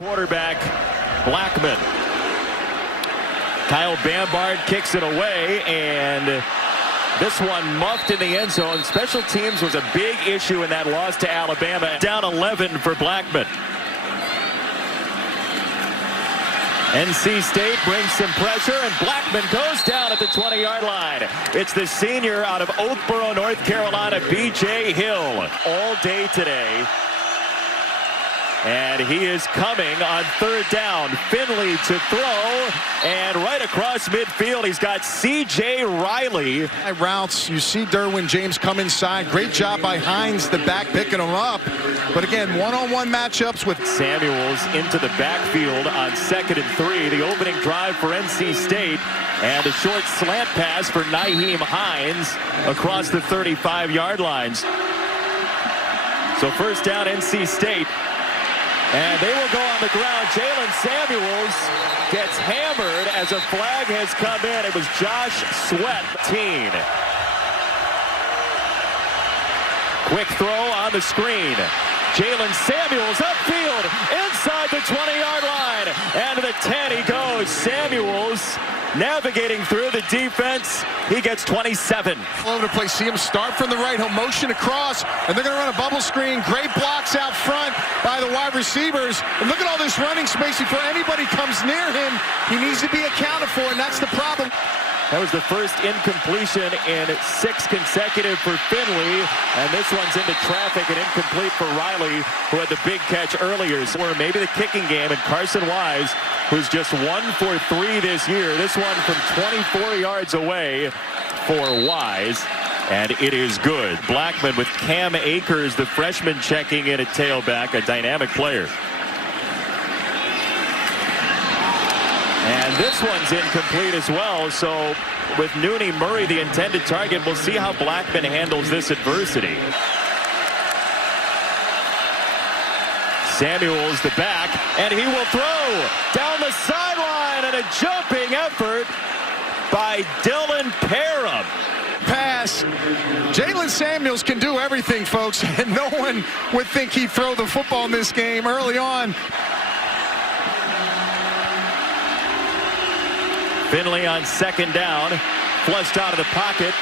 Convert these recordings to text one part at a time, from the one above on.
Quarterback Blackman. Kyle Bambard kicks it away, and this one muffed in the end zone. Special teams was a big issue in that loss to Alabama. Down 11 for Blackman. NC State brings some pressure, and Blackman goes down at the 20-yard line. It's the senior out of Oakboro, North Carolina, B.J. Hill, all day today. And he is coming on third down. Finley to throw, and right across midfield, he's got C.J. Riley. Routes, you see Derwin James come inside. Great job by Hines, the back, picking him up. But again, one-on-one matchups with Samuels into the backfield on 2nd and 3. The opening drive for NC State, and a short slant pass for Nyheim Hines across the 35-yard lines. So first down, NC State. And they will go on the ground. Jalen Samuels gets hammered as a flag has come in. It was Josh Sweat. Quick throw on the screen. Jalen Samuels upfield inside the 20-yard line. And to the 10 he goes. Samuels navigating through the defense. He gets 27. All over the place. See him start from the right. He'll motion across, and they're going to run a bubble screen. Great blocks out front by the wide receivers. And look at all this running space before anybody comes near him. He needs to be accounted for, and that's the problem. That was the first incompletion in 6 consecutive for Finley, and this one's into traffic and incomplete for Riley, who had the big catch earlier. Or maybe the kicking game, and Carson Wise, who's just 1 for 3 this year. This one from 24 yards away for Wise, and it is good. Blackman with Cam Akers, the freshman, checking in at tailback, a dynamic player. And this one's incomplete as well, so with Nooney Murray the intended target, we'll see how Blackman handles this adversity. Samuels the back, and he will throw down the sideline, and a jumping effort by Dylan Parham. Pass. Jalen Samuels can do everything, folks, and no one would think he'd throw the football in this game early on. Finley on 2nd down, flushed out of the pocket.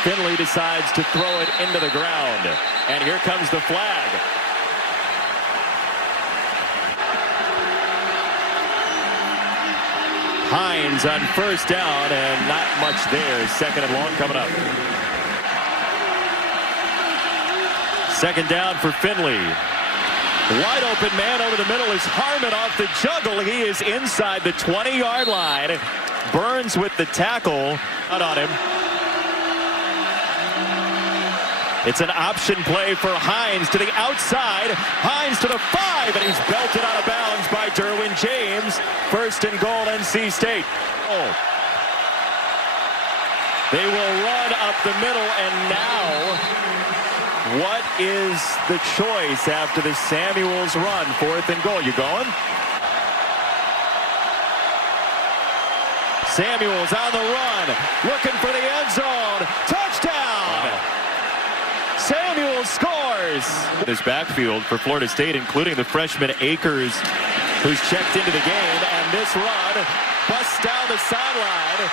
Finley decides to throw it into the ground. And here comes the flag. Hines on 1st down, and not much there. 2nd and long coming up. 2nd down for Finley. Wide open man over the middle is Harmon off the juggle. He is inside the 20-yard line. Burns with the tackle out on him. It's an option play for Hines to the outside. Hines to the 5, and he's belted out of bounds by Derwin James. 1st and goal, NC State. Oh. They will run up the middle, and now what is the choice after the Samuels run? 4th and goal. You going? Samuels on the run, looking for the end zone. Touchdown! Samuels scores! This backfield for Florida State, including the freshman Akers, who's checked into the game, and this run busts down the sideline.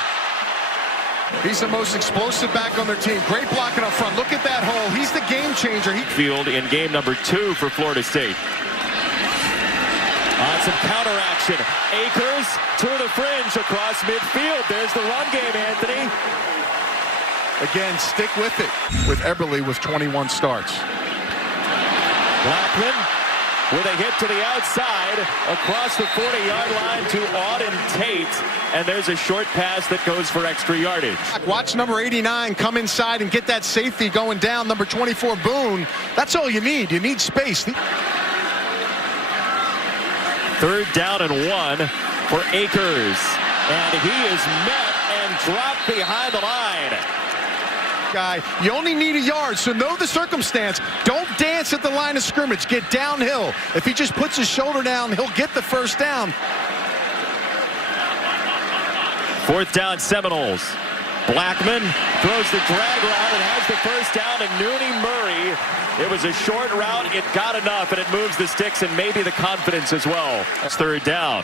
He's the most explosive back on their team. Great blocking up front. Look at that hole. He's the game changer. Field in game number 2 for Florida State. On some counter action. Akers to the fringe across midfield. There's the run game, Anthony. Again, stick with it. With Eberle with 21 starts. Blackman with a hit to the outside across the 40-yard line to Auden Tate. And there's a short pass that goes for extra yardage. Watch number 89 come inside and get that safety going down. Number 24, Boone. That's all you need. You need space. 3rd down and 1 for Akers. And he is met and dropped behind the line. Guy, you only need a yard, so know the circumstance. Don't dance at the line of scrimmage. Get downhill. If he just puts his shoulder down, he'll get the 1st down. 4th down, Seminoles. Blackman throws the drag route and has the first down to Nooney Murray. It was a short route. It got enough, and it moves the sticks and maybe the confidence as well. That's third down.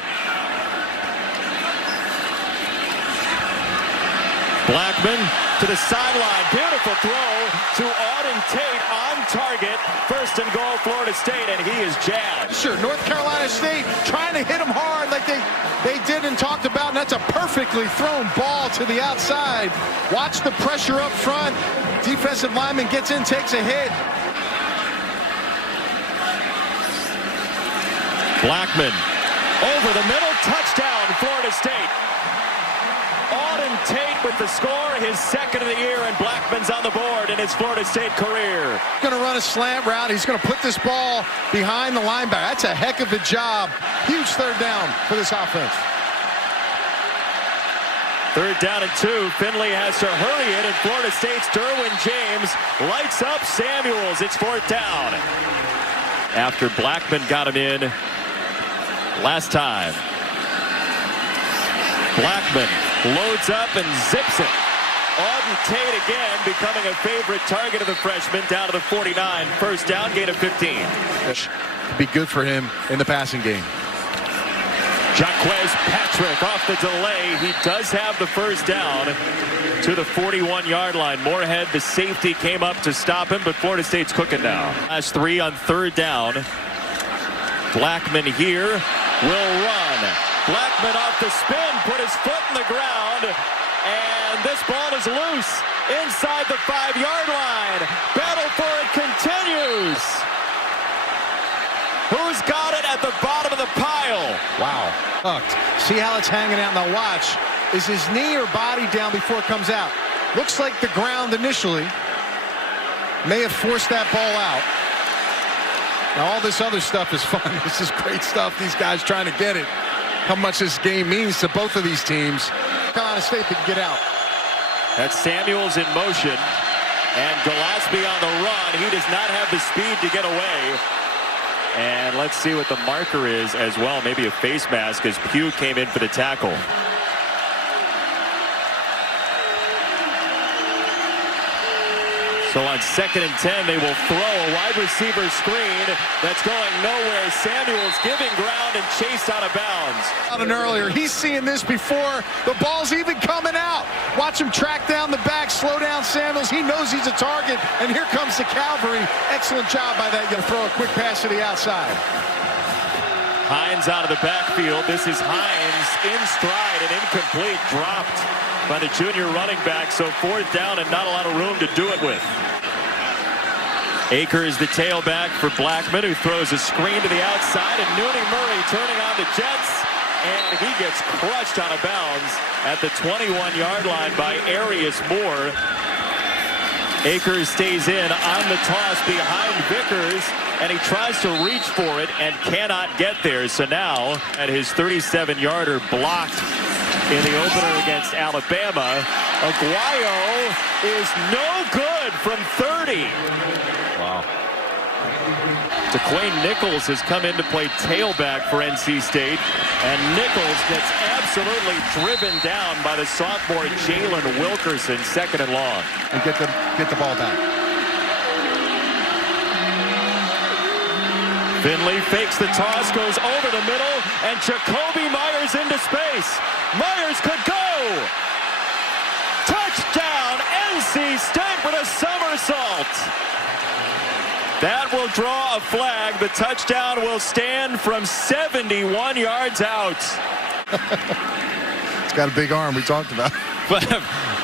Blackman to the sideline. Beautiful throw to Auden Tate on target. First and goal, Florida State, and he is jabbed. Sure, North Carolina State trying to hit him hard like they did and talked about, and that's a perfectly thrown ball to the outside. Watch the pressure up front. Defensive lineman gets in, takes a hit. Blackman over the middle, touchdown, Florida State. Auden Tate with the score, his second of the year, and Blackman's on the board in his Florida State career. Going to run a slant route. He's going to put this ball behind the linebacker. That's a heck of a job. Huge third down for this offense. Third down and 2. Finley has to hurry it, and Florida State's Derwin James lights up Samuels. It's fourth down. After Blackman got him in last time. Blackman loads up and zips it. Auden Tate again becoming a favorite target of the freshman down to the 49. First down, gain of 15. Be good for him in the passing game. Jaquez Patrick off the delay. He does have the first down to the 41-yard line. Moorhead, the safety, came up to stop him, but Florida State's cooking now. Last 3 on third down. Blackman here will run. Blackman off the spin, put his foot in the ground, and this ball is loose inside the 5-yard line. Battle for it continues. Who's got it at the bottom of the pile? Wow. Hooked. See how it's hanging out. Now watch. Is his knee or body down before it comes out? Looks like the ground initially may have forced that ball out. Now all this other stuff is fun. This is great stuff. These guys trying to get it. How much this game means to both of these teams. Carolina State can get out. That's Samuels in motion, and Gillespie on the run. He does not have the speed to get away. And let's see what the marker is as well. Maybe a face mask as Pugh came in for the tackle. So on 2nd and 10, they will throw a wide receiver screen that's going nowhere. Samuels giving ground and chased out of bounds. And earlier, he's seeing this before the ball's even coming out. Watch him track down the back, slow down Samuels. He knows he's a target, and here comes the cavalry. Excellent job by that. Going to throw a quick pass to the outside. Hines out of the backfield. This is Hines in stride and incomplete, dropped by the junior running back. So fourth down and not a lot of room to do it with. Akers, the tailback for Blackman, who throws a screen to the outside, and Nooney Murray turning on the Jets, and he gets crushed out of bounds at the 21-yard line by Arius Moore. Akers stays in on the toss behind Vickers, and he tries to reach for it and cannot get there. So now at his 37-yarder blocked in the opener against Alabama. Aguayo is no good from 30. Wow. DeQuayne Nichols has come in to play tailback for NC State, and Nichols gets absolutely driven down by the sophomore Jalen Wilkerson, second and long. And get the ball back. Finley fakes the toss, goes over the middle, and Jacoby Myers into space. Myers could go. Touchdown, NC State with a somersault. That will draw a flag. The touchdown will stand from 71 yards out. It's got a big arm, we talked about. But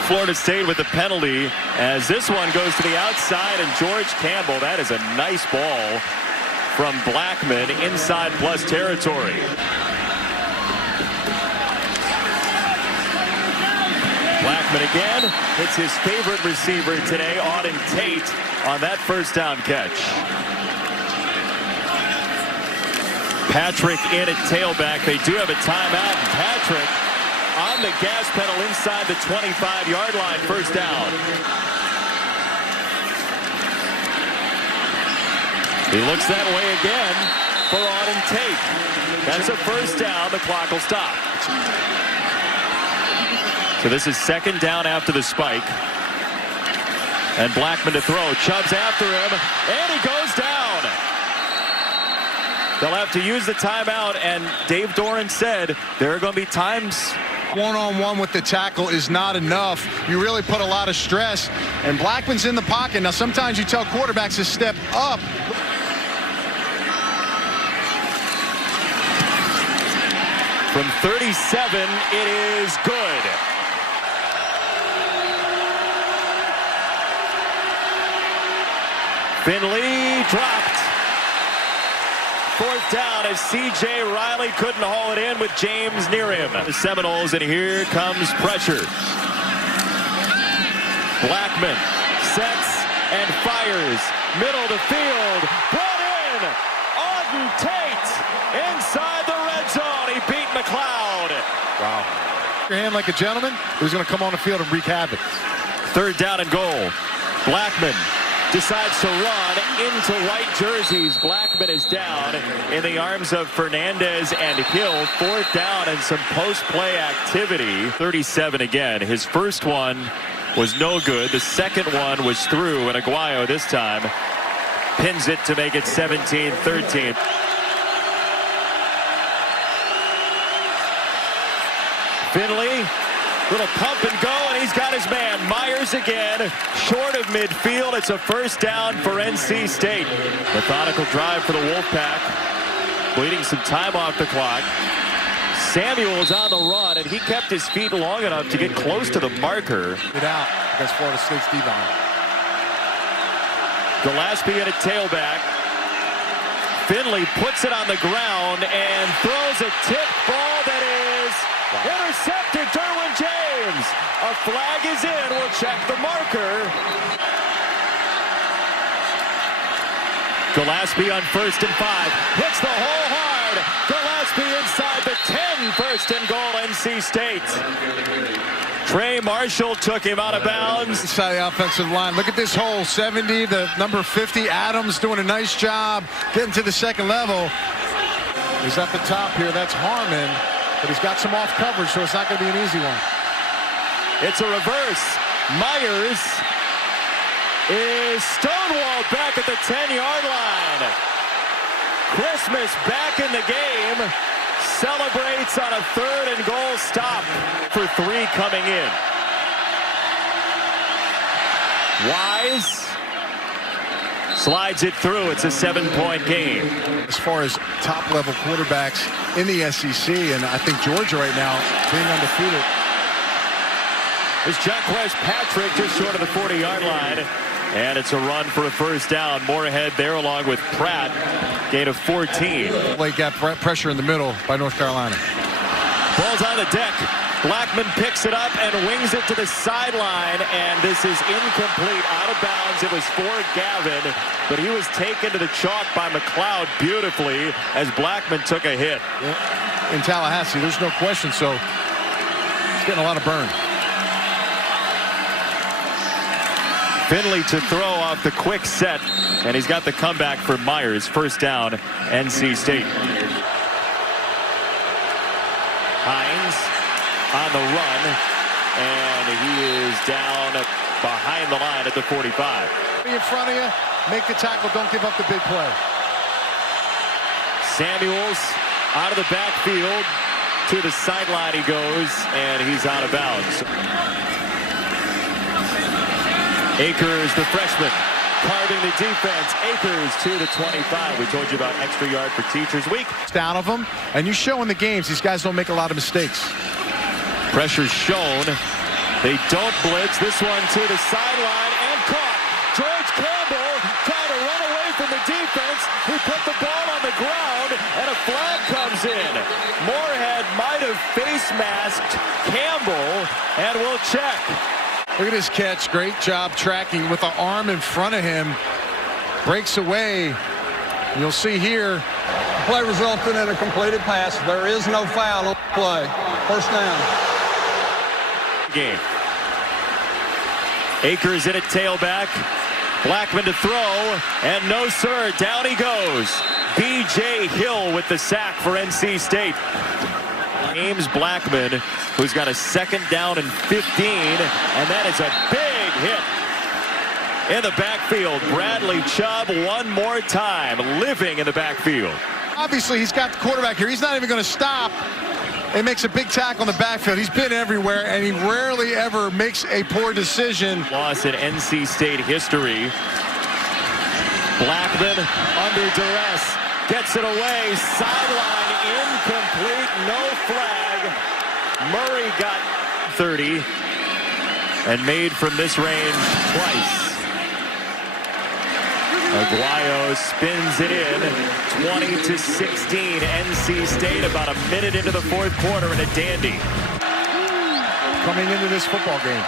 Florida State with the penalty as this one goes to the outside, and George Campbell, that is a nice ball from Blackman inside plus territory. Blackman again hits his favorite receiver today, Auden Tate, on that first down catch. Patrick in at tailback. They do have a timeout, and Patrick on the gas pedal inside the 25-yard line, first down. He looks that way again for Auden Tate. That's a first down. The clock will stop. So this is second down after the spike. And Blackman to throw. Chubb's after him, and he goes down. They'll have to use the timeout, and Dave Doran said there are going to be times. One-on-one with the tackle is not enough. You really put a lot of stress, and Blackman's in the pocket. Now, sometimes you tell quarterbacks to step up. From 37, it is good. Finley dropped. Fourth down as C.J. Riley couldn't haul it in with James near him. The Seminoles, and here comes pressure. Blackman sets and fires. Middle of the field. Brought in. Auden Tate inside the red zone. He beat McLeod. Wow. Your hand like a gentleman. Who's going to come on the field and wreak havoc. Third down and goal. Blackman decides to run into white jerseys. Blackman is down in the arms of Fernandez and Hill. Fourth down and some post-play activity. 37 again. His first one was no good. The second one was through, and Aguayo this time pins it to make it 17-13. Finley, little pump and go, and he's got his man. Myers again, short of midfield. It's a first down for NC State. Methodical drive for the Wolfpack, bleeding some time off the clock. Samuel's on the run, and he kept his feet long enough to get close to the marker. Get out against Florida State's D-line. Gillespie at a tailback. Finley puts it on the ground and throws a tip ball that is intercepted. Derwin James. A flag is in. We'll check the marker. Gillespie on 1st and 5. Hits the hole hard. Gillespie inside the 10. First and goal, NC State. Trey Marshall took him out of bounds. Inside the offensive line. Look at this hole. 70, the number 50. Adams doing a nice job getting to the second level. He's at the top here. That's Harmon. But he's got some off coverage, so it's not going to be an easy one. It's a reverse. Myers is stonewalled back at the 10-yard line. Christmas back in the game. Celebrates on a 3rd and goal stop for 3 coming in. Wise slides it through. It's a 7-point game. As far as top-level quarterbacks in the SEC, and I think Georgia right now being undefeated. It's Jacquez Patrick just short of the 40-yard line. And it's a run for a first down. Moorhead there along with Pratt. Gain of 14. Late gap pressure in the middle by North Carolina. Ball's on the deck. Blackman picks it up and wings it to the sideline. And this is incomplete, out of bounds. It was for Gavin, but he was taken to the chalk by McLeod beautifully as Blackman took a hit. Yeah. In Tallahassee, there's no question. So he's getting a lot of burn. Finley to throw off the quick set, and he's got the comeback for Myers. First down, NC State. Hines on the run, and he is down behind the line at the 45. Be in front of you, make the tackle, don't give up the big play. Samuels out of the backfield to the sideline he goes, and he's out of bounds. Akers, the freshman, carving the defense. Akers to the 25. We told you about Extra Yard for Teachers Week. Down of them, and you show in the games, these guys don't make a lot of mistakes. Pressure's shown. They don't blitz. This one to the sideline and caught. George Campbell trying to run away from the defense. He put the ball on the ground, and a flag comes in. Moorhead might have face masked Campbell, and we'll check. Look at his catch. Great job tracking with the arm in front of him. Breaks away. You'll see here. Play resulted in a completed pass. There is no foul on the play. First down. Game. Akers in at tailback. Blackman to throw. And no, sir. Down he goes. B.J. Hill with the sack for NC State. James Blackman, who's got a 2nd down and 15, and that is a big hit. In the backfield, Bradley Chubb one more time, living in the backfield. Obviously, he's got the quarterback here. He's not even going to stop. He makes a big tackle on the backfield. He's been everywhere, and he rarely ever makes a poor decision. Loss in NC State history. Blackman under duress, gets it away, sideline incomplete, no flag. Murray got 30 and made from this range twice. Aguayo spins it in, 20-16. NC State about a minute into the 4th quarter and a dandy. Coming into this football game.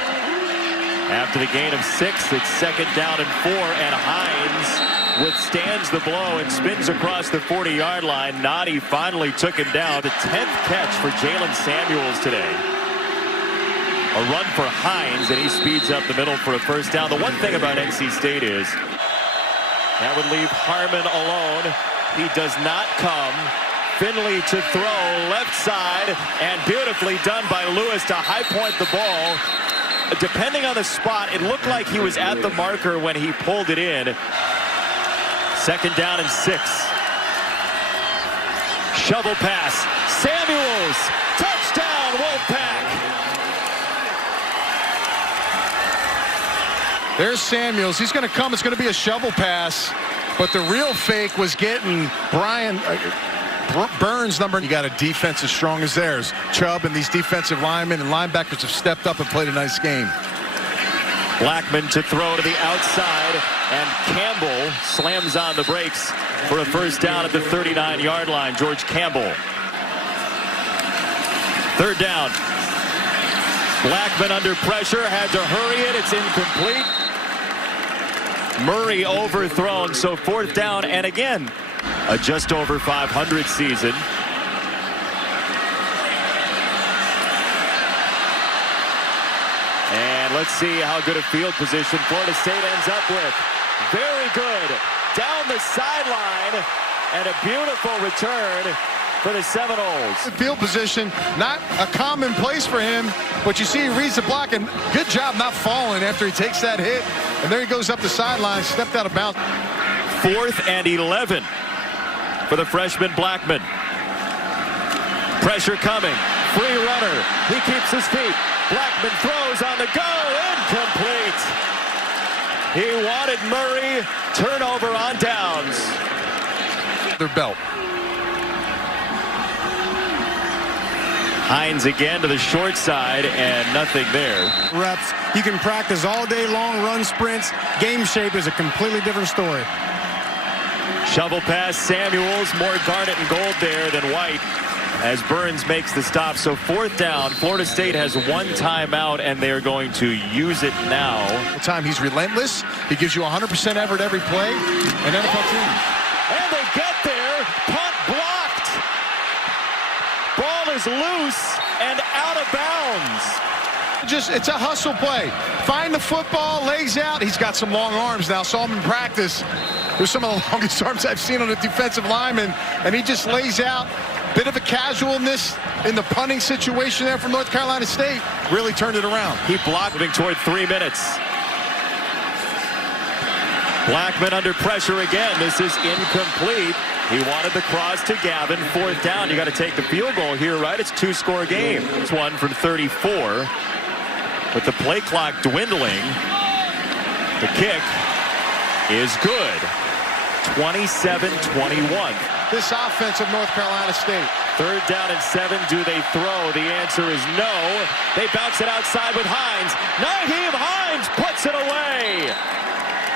After the gain of 6, it's 2nd down and 4, and Hines withstands the blow and spins across the 40-yard line. Noddy finally took him down. The 10th catch for Jalen Samuels today. A run for Hines, and he speeds up the middle for a 1st down. The one thing about NC State is that would leave Harmon alone. He does not come. Finley to throw, left side, and beautifully done by Lewis to high point the ball. Depending on the spot, it looked like he was at the marker when he pulled it in. 2nd down and 6. Shovel pass. Samuels. Touchdown, Wolfpack. There's Samuels. He's going to come. It's going to be a shovel pass. But the real fake was getting Burns' number. You got a defense as strong as theirs. Chubb and these defensive linemen and linebackers have stepped up and played a nice game. Blackman to throw to the outside, and Campbell slams on the brakes for a 1st down at the 39-yard line. George Campbell. 3rd down. Blackman under pressure, had to hurry it. It's incomplete. Murray overthrown, so 4th down, and again, a just over 500 season. And let's see how good a field position Florida State ends up with. Very good. Down the sideline, and a beautiful return for the Seminoles. Field position, not a common place for him, but you see he reads the block, and good job not falling after he takes that hit. And there he goes up the sideline, stepped out of bounds. 4th and 11 for the freshman Blackman. Pressure coming. Free runner. He keeps his feet. Blackman throws on the go. Incomplete. He wanted Murray. Turnover on downs. Their belt. Hines again to the short side, and nothing there. Reps. You can practice all day long, run sprints. Game shape is a completely different story. Shovel pass, Samuels. More garnet and gold there than white as Burns makes the stop. So 4th down. Florida State has 1 timeout, and they are going to use it now. Time he's relentless. He gives you 100% effort every play, and then it comes in. And they get there. Punt blocked. Ball is loose and out of bounds. It's a hustle play. Find the football, lays out. He's got some long arms now. Saw him in practice. There's some of the longest arms I've seen on a defensive lineman, and he just lays out. Bit of a casualness in the punting situation there from North Carolina State. Really turned it around. He blocked, moving toward 3 minutes. Blackman under pressure again. This is incomplete. He wanted the cross to Gavin. 4th down. You got to take the field goal here, right? It's a 2-score game. It's 1 from 34. With the play clock dwindling, the kick is good. 27-21. This offense of North Carolina State. 3rd down and 7. Do they throw? The answer is no. They bounce it outside with Hines. Naheem Hines puts it away.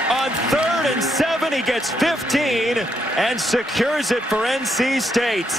On 3rd and 7, he gets 15 and secures it for NC State.